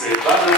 C'est pas mal.